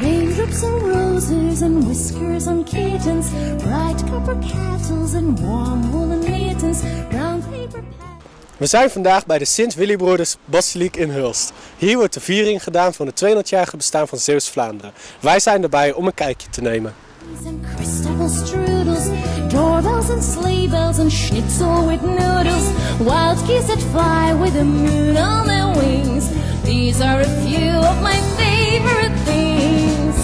Raindrops and roses and whiskers on kittens, bright copper kettles and warm woolen mittens, brown paper pads. We zijn vandaag bij de Sint-Willibrodus Basiliek in Hulst. Hier wordt de viering gedaan van het 200-jarige bestaan van Zeeuws-Vlaanderen. Wij zijn erbij om een kijkje te nemen. And crystal strudels, doorbells and sleigh bells and schnitzel with noodles, wild geese that fly with the moon on their wings. These are a few of my favorite things.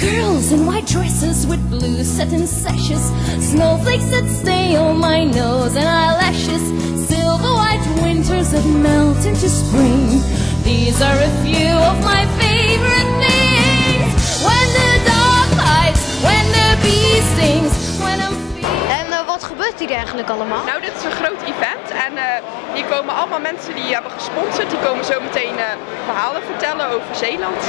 Girls in white dresses with blue satin sashes, snowflakes that stay on my nose and eyelashes, silver white winters that melt into spring. These are a few of my favorite things. When the dog bites, when the bee stings, when I'm En wat gebeurt hier eigenlijk allemaal? Nou, dit is een groot event en hier komen allemaal mensen die hebben gesponsord. Die komen zo meteen verhalen vertellen over Zeeland.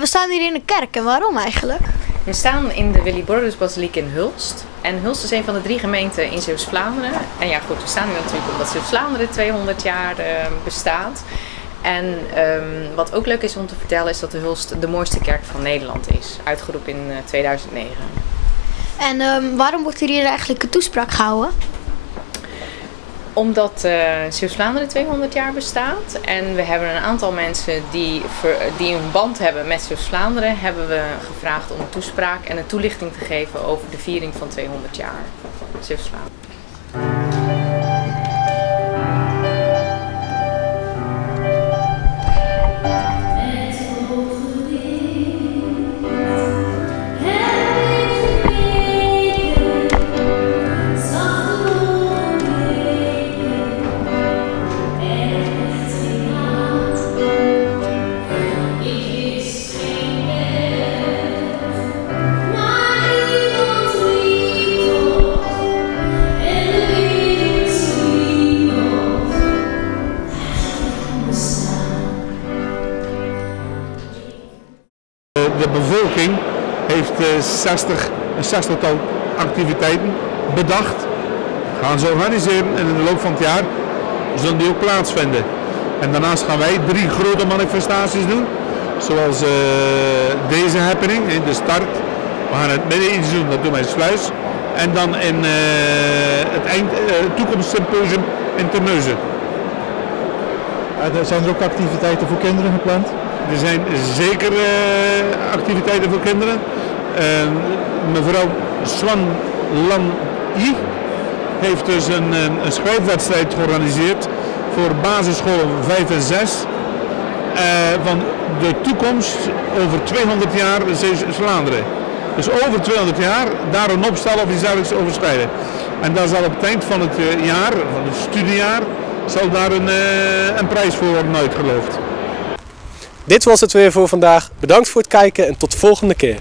We staan hier in de kerk en waarom eigenlijk? We staan in de Willibrodus Basiliek in Hulst. En Hulst is een van de 3 gemeenten in Zeeuws-Vlaanderen. En ja goed, we staan hier natuurlijk omdat Zeeuws-Vlaanderen 200 jaar bestaat. En wat ook leuk is om te vertellen is dat de Hulst de mooiste kerk van Nederland is. Uitgeroepen in 2009. En waarom wordt hier eigenlijk een toespraak gehouden? Omdat Zeeuws-Vlaanderen 200 jaar bestaat en we hebben een aantal mensen die een band hebben met Zeeuws-Vlaanderen, hebben we gevraagd om een toespraak en een toelichting te geven over de viering van 200 jaar Zeeuws-Vlaanderen. De bevolking heeft een 60-tal activiteiten bedacht, gaan ze organiseren en in de loop van het jaar zullen die ook plaatsvinden. En daarnaast gaan wij 3 grote manifestaties doen, zoals deze happening, de start. We gaan het midden iets doen, dat doen wij in Sluis. En dan in het toekomstsymposium in Terneuzen. Zijn er ook activiteiten voor kinderen gepland? Er zijn zeker activiteiten voor kinderen. Mevrouw Swan Lan-I heeft dus een schrijfwedstrijd georganiseerd voor basisscholen 5 en 6. Van de toekomst over 200 jaar Zeeuws-Vlaanderen. Dus over 200 jaar daar een opstel of iets dergelijks overschrijden. En daar zal op het eind van het jaar, van het studiejaar, zal daar een prijs voor worden uitgeloofd. Dit was het weer voor vandaag. Bedankt voor het kijken en tot de volgende keer.